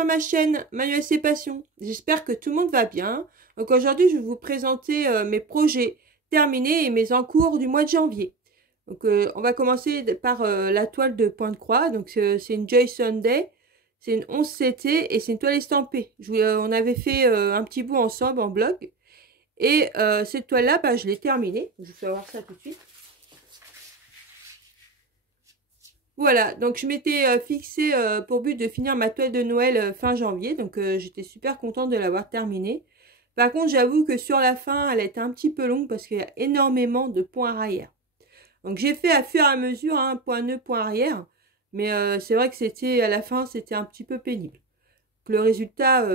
sur ma chaîne Manuel C'est Passion. J'espère que tout le monde va bien. Donc aujourd'hui, je vais vous présenter mes projets terminés et mes encours du mois de janvier. Donc on va commencer par la toile de Pointe Croix. Donc c'est une Joy Sunday. C'est une 11 CT et c'est une toile estampée. On avait fait un petit bout ensemble en blog. Et cette toile-là, bah, je l'ai terminée. Je vais voir ça tout de suite. Voilà, donc je m'étais fixé pour but de finir ma toile de Noël fin janvier. Donc j'étais super contente de l'avoir terminée. Par contre, j'avoue que sur la fin, elle a été un petit peu longue parce qu'il y a énormément de points arrière. Donc j'ai fait à fur et à mesure, hein, point nœud, point arrière. Mais c'est vrai que c'était à la fin, c'était un petit peu pénible. Donc, le résultat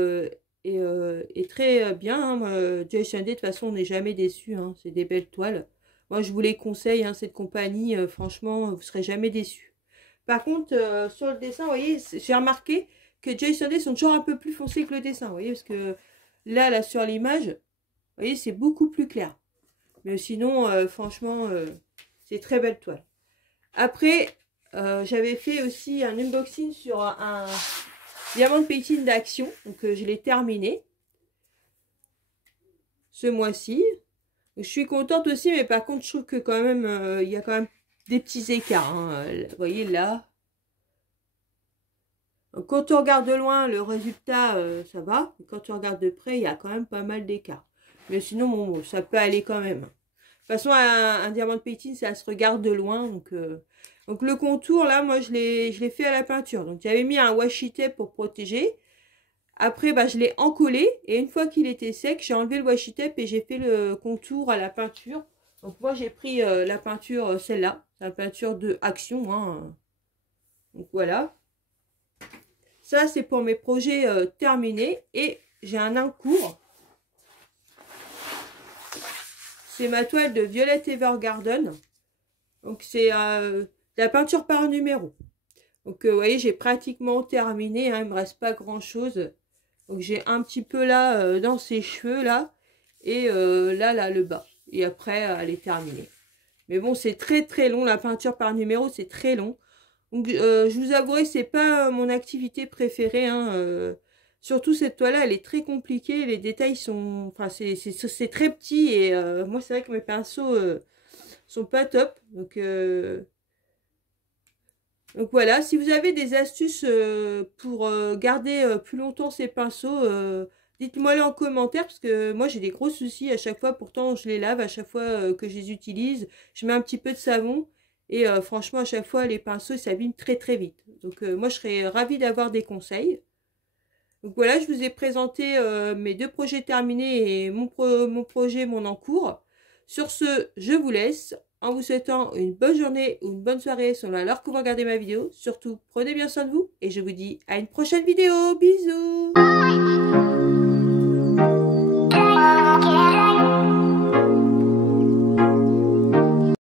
est très bien. Hein. Joy Sunday, de toute façon, on n'est jamais déçu. Hein. C'est des belles toiles. Moi, je vous les conseille, hein, cette compagnie. Franchement, vous ne serez jamais déçus. Par contre, sur le dessin, vous voyez, j'ai remarqué que Joy Sunday sont toujours un peu plus foncés que le dessin. Vous voyez, parce que là sur l'image, vous voyez, c'est beaucoup plus clair. Mais sinon, franchement, c'est très belle toile. Après, j'avais fait aussi un unboxing sur un diamant de painting d'Action. Donc, je l'ai terminé ce mois-ci. Je suis contente aussi, mais par contre, je trouve que quand même, il y a quand même des petits écarts. Hein. Vous voyez là. Donc, quand on regarde de loin, le résultat, ça va. Et quand on regarde de près, il y a quand même pas mal d'écarts. Mais sinon, bon, ça peut aller quand même. De toute façon, un diamant de painting, ça se regarde de loin. Donc le contour, là, moi, je l'ai fait à la peinture. Donc, j'avais mis un washi tape pour protéger. Après, bah, je l'ai encollé. Et une fois qu'il était sec, j'ai enlevé le washi tape et j'ai fait le contour à la peinture. Donc, moi, j'ai pris la peinture, celle-là. La peinture de Action. Hein. Donc, voilà. Ça, c'est pour mes projets terminés. Et j'ai un encours. C'est ma toile de Violet Evergarden. Donc, c'est la peinture par numéro. Donc, vous voyez, j'ai pratiquement terminé. Hein, il ne me reste pas grand-chose. Donc, j'ai un petit peu là, dans ses cheveux, là. Et là, le bas. Et après, elle est terminée. Mais bon, c'est très, très long. La peinture par numéro, c'est très long. Donc, je vous avouerai, c'est pas mon activité préférée. Hein, surtout cette toile-là, elle est très compliquée. Les détails sont... Enfin, c'est très petit. Et moi, c'est vrai que mes pinceaux sont pas top. Donc voilà. Si vous avez des astuces pour garder plus longtemps ces pinceaux, dites-moi-le en commentaire. Parce que moi, j'ai des gros soucis à chaque fois. Pourtant, je les lave à chaque fois que je les utilise. Je mets un petit peu de savon. Et franchement, à chaque fois, les pinceaux s'abîment très très vite. Donc moi, je serais ravie d'avoir des conseils. Donc voilà, je vous ai présenté mes deux projets terminés et mon projet, mon encours. Sur ce, je vous laisse en vous souhaitant une bonne journée ou une bonne soirée selon l'heure que vous regardez ma vidéo. Surtout, prenez bien soin de vous et je vous dis à une prochaine vidéo. Bisous!